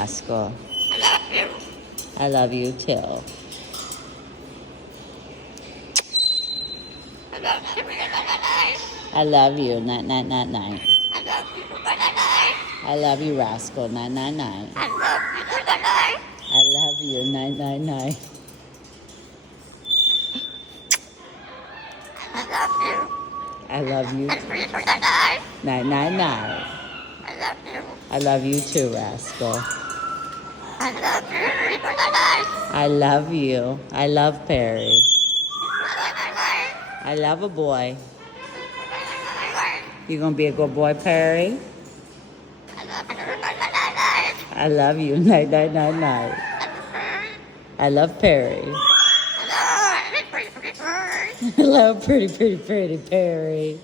Rascal. I love you too. I love you. Night, night, night, night. I love you, Rascal. Night, night, night. I love you. Night, night, night. I love you. Night, night, night. I love you too, Rascal. I love you. I love Perry. I love a boy. You gonna be a good boy, Perry? I love you. Night, night, night, night. I love Perry. I love pretty Perry.